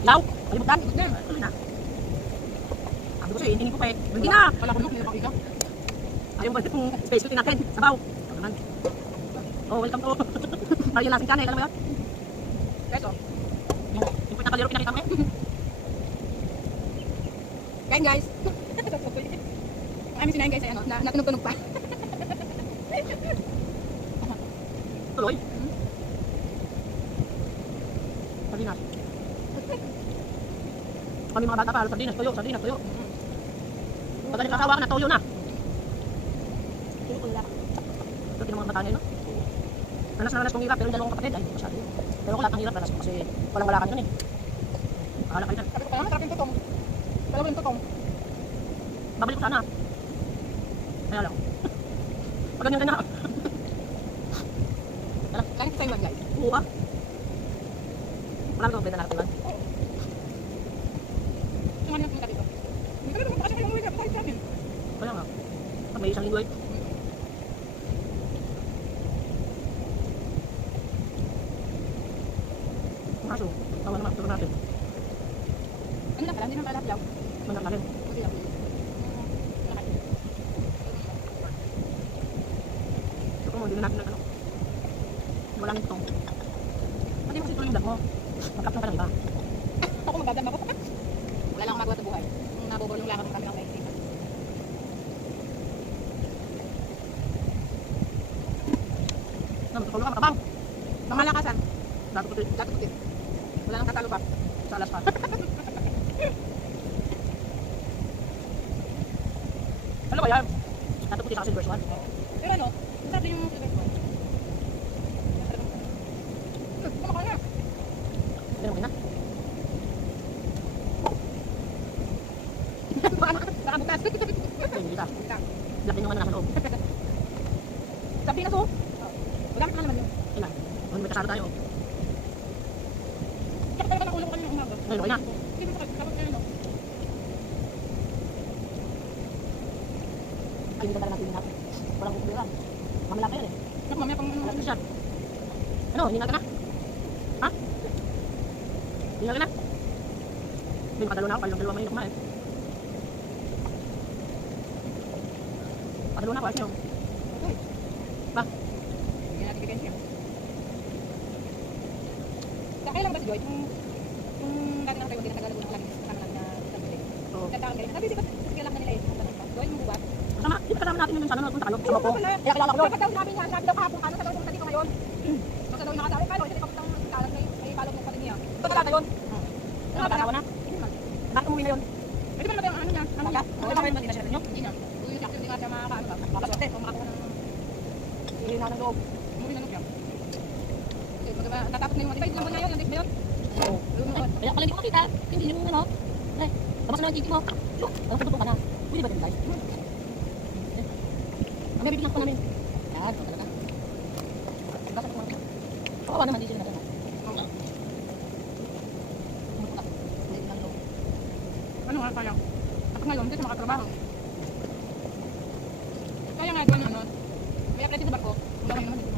Ilaw? Kalimutan? Tuloy na. Sabi ko sa'yo, hindi ko pa eh. Hindi na! Wala ko nung hirap ako ikaw. Ayaw ba itong specialty natin? Sabaw. Ito naman. Oh, welcome to. Mario Lasing Channel. Alam mo yun? Peso. Yung pinakaliro pinakita mo eh. Kain guys. Kami sinayin guys ay ano, natunog-tunog pa. Tuloy. Sardinas. Kami mga bata pa, sardinas, tuyo, sardinas, tuyo. Pag nagkasawa ka na, tuyo na. Tuyo ko nila. Ito tinamang mata niya, no? Nanas na nanas kong hirap, pero yung dalawang kapatid, ay, masyado. Pero ko lahat ng hirap, nanas ko kasi walang-wala ka nyo eh. Bahala kayo dyan. Sabi ko kaya, masarap yung tutong. Wala ko yung tutong. Babalik ko sana. Kaya lang. Pag ganyan na. Kain ko sa iwan guys. Oo ah. Marami kang pwede na natin. Yung ano yung pinita dito. Hindi ka na naman kasi kayong uwi ka, patay sa akin. Kaya nga. Pag may isang linggo eh. Kaso, tawa naman ito natin. Ano lang pala, hindi naman pala lapiyaw. Manang natin. Buti lang. Ito mo, hindi na natin ano. Wala nang itong. Pati mo kasi tuloy yung vlog mo. Magkapsang ka ng iba. Ako magdadam ako. Wala lang ako magawa sa buhay. Nabubulong lang ako ng kami lang kayo. Matutulog ka, makabang. Mamalakasan. Dato puti. Dato puti. Wala nang tatalo pa. Sa alas pa. Ano ba yan? Dato puti sa silver swan. Pero ano, masarap din yung silver ko. Kumakain na. Hindi naman na. Baka bukas. Ay, hindi ka. Black din yung ano nasa loob. Sabi na to. Wala ka naman yun. Ilan? May kasalo tayo. Tsaka talaga nakulong ko kanina umaga. Ayun, okay na. Hindi mo kapag kayo no. Ay, hindi ka talaga natin natin. Walang kukuliran. Mamala pa yan eh. Naku, mamaya pang ano. Ano siya? Ano? Hiningal ka na? Ha? Hiningal ka na? May makadalo na ako. Kayong dalawa may kumain. Makadalo na ako. Ayos nyo. Uy. Ba? Hindi natin bigyan siya. Kailan ba si Joy? Kung dati na kayo, hindi na tagalog ng lagi sa kanila na sabi. Oo. Tataon kayo. Sabi sikat, sige lang kanila eh. Joy, mo bubat. Kasama, di ba kasama natin yung sana nagpunta kayo? Kasama ko. Wala. Kaya kilala ko yun. Dapat daw sabi niya, sabi daw kahapon ano, sa daw pumunta dito ngayon. Basta daw nakasabi, paano, hindi papuntang kalang may palog ng pati niya. Ito talaga yun. Ano ba na? Hindi Bakit umuwi na yun? Pwede ba na ba yung ano niya? Ano Wala. niya? Wala ba kayo hindi na siya nyo? Hindi niya. Uy, siya, hindi nga siya makakaano ba? Makaswerte, kung makakuha ng Hindi na ng loob. umuwi na siya. Tatapos na yung mga, di ba yung niya yun, yung ba yun? Oo. Kaya pala hindi ko makita. Hindi yung ano. Ay, tapos na yung titi mo. Ano tututo ka na? Pwede ba din guys? Ang bibigyan ko namin. Yan, ito talaga. Basta ko mga. Kawawa naman, di sila natin. Oo. Umutuka. Hindi na loob. Ano nga kaya? Tapos ngayon, hindi siya makatrabaho. Kaya nga doon ano, may apresi sa barko, wala kayo naman dito.